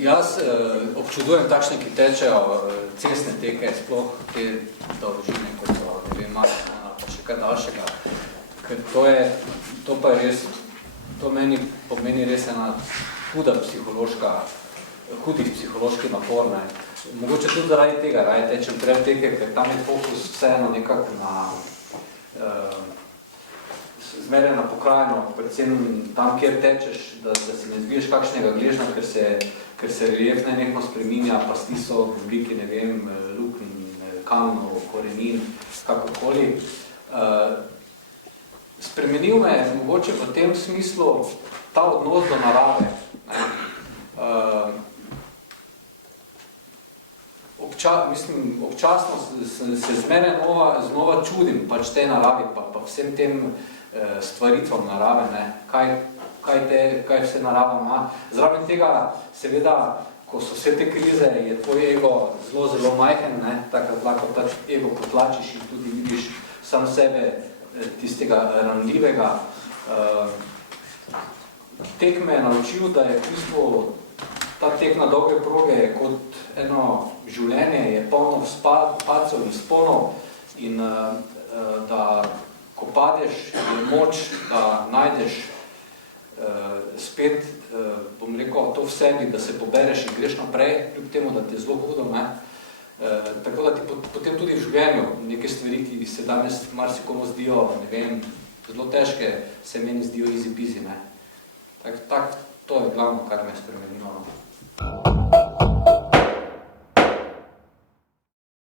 Jaz občudujem takšne, ki tečejo cestne teke, sploh te dolžine, kot so, ne vem, maratona, pa še kaj daljšega. Ker to pa je res, to meni pomeni res ena hudih psihološki napor, ne. Mogoče tudi zaradi tega, raje tečem pred teke, ker tam je fokus vseeno nekako na zmeraj na pokrajino, predvsem tam, kjer tečeš, da si ne zbiješ kakšnega gležna, ker se relief nenehno spreminja, pasti so v obliki, ne vem, luknj, kamnov, korenin, kakokoli. Spremenil me je mogoče v tem smislu ta odnos do narave. Občasno se zmeraj znova čudim pač tej naravi, pa vsem tem stvaritvam narave, ne, kaj vse narava ima. Zraven tega, seveda, ko so vse te krize, je tvoj ego zelo majhen, ne, takrat lahko ta ego potlačiš in tudi vidiš sam sebe tistega ranljivega. Tek me je naučil, da je v bistvu ta tek na dolge proge kot eno življenje, je polno padcev in sponov in da ko padeš, je moč, da najdeš spet, bom rekel, to v sebi, da se pobereš in greš naprej, kljub temu, da ti je zelo hudo, ne. Tako da ti potem tudi v življenju neke stvari, ki se danes marsikomu zdijo, ne vem, zelo težke, se meni zdijo easy peasy, ne. To je glavno, kar me je spremenilo.